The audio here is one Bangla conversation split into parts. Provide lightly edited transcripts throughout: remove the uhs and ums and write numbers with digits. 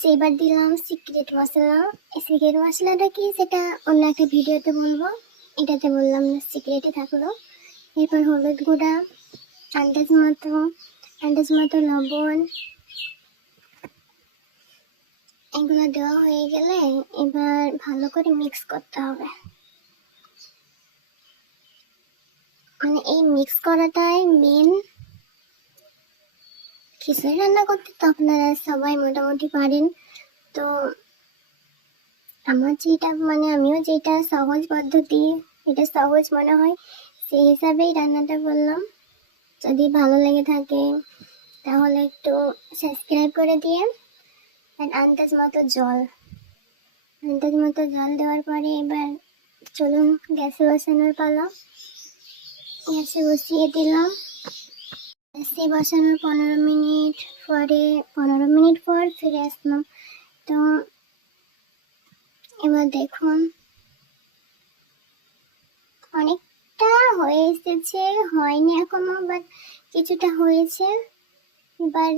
সেবার দিলাম সিক্রেট মশলা। সিক্রেট মশলাটা কি সেটা অন্য একটা ভিডিওতে বলবো, এটাতে বললাম না, সিক্রেটই থাকলো। এরপর হলুদ গুঁড়া, আন্দাজ মতো লবণ, এগুলো দেওয়া হয়ে গেলে এবার ভালো করে মিক্স করতে হবে। মানে এই মিক্স করাটাই মেন। খিচুড়ি রান্না করতে তো আপনারা সবাই মোটামুটি পারেন, তো আমিও যেটা সহজ পদ্ধতি, এটা সহজ মনে হয় সেই হিসাবেই রান্নাটা করলাম। যদি ভালো লেগে থাকে তাহলে একটু সাবস্ক্রাইব করে দিয়ে। আর আন্দাজ মতো জল দেওয়ার পরে এবার চলুন গ্যাসে বসানোর পালা। গ্যাসে বসিয়ে দিলাম। গ্যাসে বসানোর 15 মিনিট পর ফিরে আসলাম। তো এবার দেখুন অনেকটা হয়ে এসেছে, হয়নি এখনো, বাট কিছুটা হয়েছে। এবার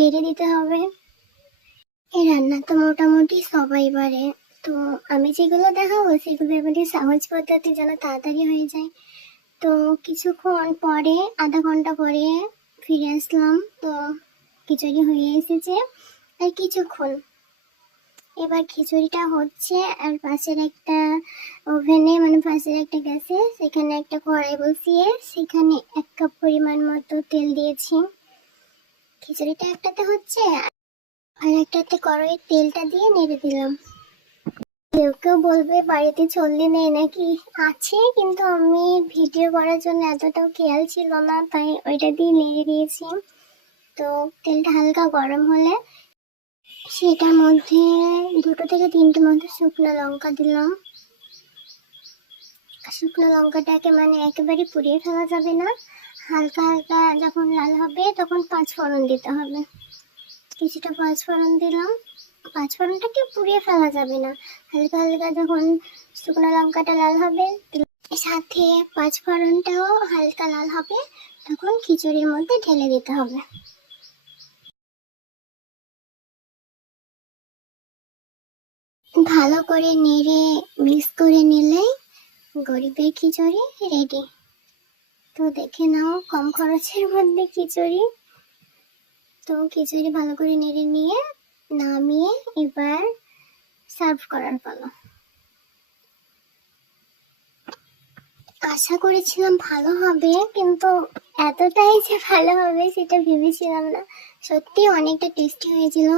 লেড়ে দিতে হবে। এই রান্না তো মোটামুটি সবাই পারে, তো আমি যেগুলো দেখাবো সেগুলো এবারে সহজ পদ্ধতি, যেন তাড়াতাড়ি হয়ে যায়। তো কিছুক্ষণ পরে, আধা ঘন্টা পরে ফিরে আসলাম। তো খিচুড়ি হয়ে এসেছে আর কিছুক্ষণ। এবার খিচুড়িটা হচ্ছে, আর পাশের একটা ওভেনে পাশের একটা গ্যাসে সেখানে একটা কড়াই বসিয়ে সেখানে 1 কাপ পরিমাণ মতো তেল দিয়েছি। খিচুড়িটা একটাতে হচ্ছে আর একটাতে কড়াইয়ের তেলটা দিয়ে নেড়ে দিলাম। কেউ বলবে বাড়িতে চল্লি নেই নাকি, আছে, কিন্তু আমি ভিডিও করার জন্য এতটাও খেয়াল ছিল না, তাই ওইটা দিয়ে নেড়ে দিয়েছি। তো তেলটা হালকা গরম হলে সেটার মধ্যে 2 থেকে 3টে মতো শুকনো লঙ্কা দিলাম। শুকনো লঙ্কাটাকে একেবারে পুড়িয়ে ফেলা যাবে না, হালকা হালকা যখন লাল হবে তখন 5 ফোড়ন দিতে হবে। কিছুটা 5 ফোড়ন দিলাম। 5 ফোড়নটাকে পুড়িয়ে ফেলা যাবে না, হালকা হালকা যখন শুকনো লঙ্কাটা লাল হবে, সাথে 5 ফোড়নটাও হালকা লাল হবে, তখন খিচুড়ির মধ্যে ঢেলে দিতে হবে। ভালো করে নেড়ে মিক্স করে নিলেই গরিবের খিচুড়ি রেডি। তো দেখে নাও কম খরচের মধ্যে খিচুড়ি। তো খিচুড়ি ভালো করে নেড়ে নিয়ে নামিয়ে এবার সার্ভ করার পালা। আশা করেছিলাম ভালো হবে, কিন্তু এতটাই যে ভালো হবে সেটা ভেবেছিলাম না। সত্যি অনেকটা টেস্টি হয়েছিল।